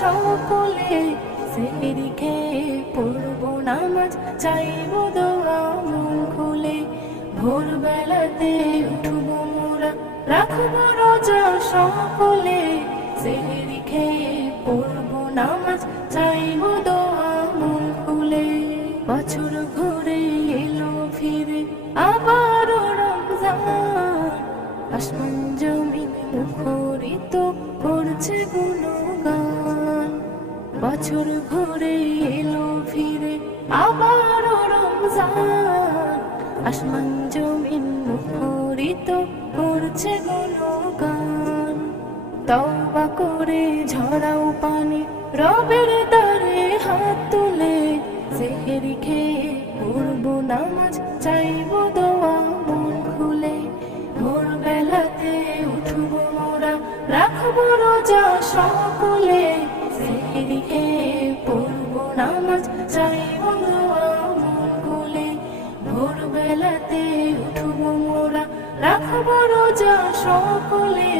সকলে, সেহরি খেয়ে পড়বো নামাজ, চাইবো দোয়া মন খুলে। ভোরবেলাতে উঠবো মোরা, রাখবো রোজা সকলে, সেহরি খেয়ে পড়বো নামাজ, চাইবো দোয়া মন খুলে। বছর ঘুরে এলো ফিরে আবারও রমজান, আসমান জমিন মুখরিত করছে গুণগান। বছর ঘুরে এলো ফিরে আবারও রমজান, আসমান জমিন মুখরিত করছে গুণগান। তওবা করে ঝরাও পানি, রবের দ্বারে হাত তুলে, সেহরি খেয়ে পড়বো নামাজ, চাইবো দোয়া মন খুলে। ভোরবেলাতে উঠবো মোরা, রাখবো রোজা সকলে, সেহরি খেয়ে পড়বো নামাজ, চাইবো দোয়া মন খুলে। ভোরবেলাতে উঠবো মোরা, রাখবো রোজা সকলে,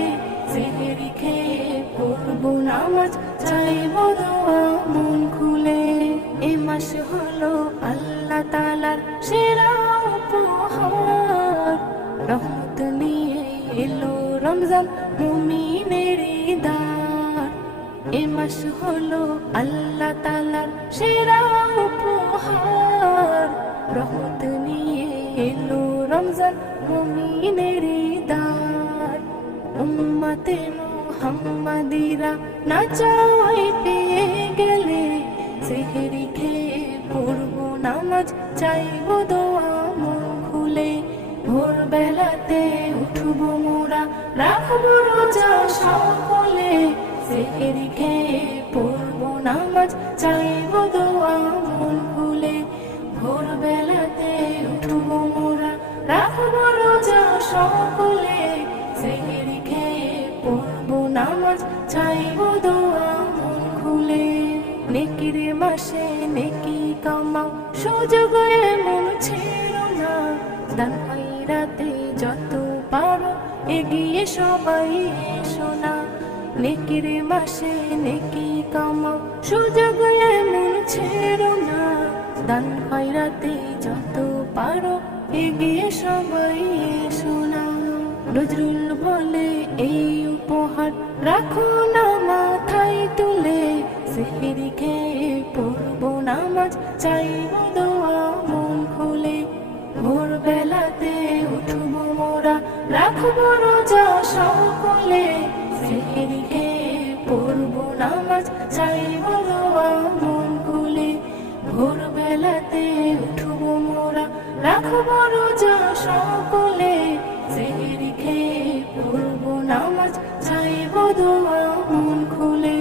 সেহরি খেয়ে পড়বো নামাজ, চাইবো দোয়া মন খুলে। এ মাস হলো আল্লাহ তাআলার সেরা উপহার, রহমত নিয়ে এলো রমজান মুমিনের দ্বার। এ মাস হলো আল্লাহ তাআলার সেরা উপহার, রহমত নিয়ে এলো রমজান মুমিনের দ্বার। উম্মতে মুহাম্মাদিরা না চাওয়াই পেয়ে গেলে, সেহরি খেয়ে পড়বো নামাজ, চাইবো দোয়া মন খুলে। ভোরবেলাতে উঠবো মোরা, রাখবো রোজা সকলে, সেহরি খেয়ে পড়বো নামাজ, চাইবো দোয়া মন খুলে। ভোরবেলাতে উঠবো মোরা, রাখবো রোজা সকলে, সেহরি খেয়ে পড়বো নামাজ, চাইবো দোয়া মন খুলে। নেকির মাসে নেকি কামাও, সুযোগ এমন ছিল না, দান খয়রাতে যত পারো এগিয়ে সবাই এসো না। নেকির মাসে নেকি কামাও, সুযোগ এমন ছিল না, দান খয়রাতে যত পারো এগিয়ে সবাই এসো না। নজরুল বলে এই উপহার রাখো না মাথায় তুলে, সেহরি খেয়ে পড়বো নামাজ, চাইবো দোয়া মন খুলে। ভোরবেলাতে উঠবো মোরা, রাখবো রোজা সকলে, সেহরি খেয়ে পড়বো নামাজ, চাইবো দোয়া মন খুলে। ভোরবেলাতে উঠবো মোরা, রাখবো রোজা সকলে, সেহরি খেয়ে পড়বো নামাজ, চাইবো দোয়া মন খুলে।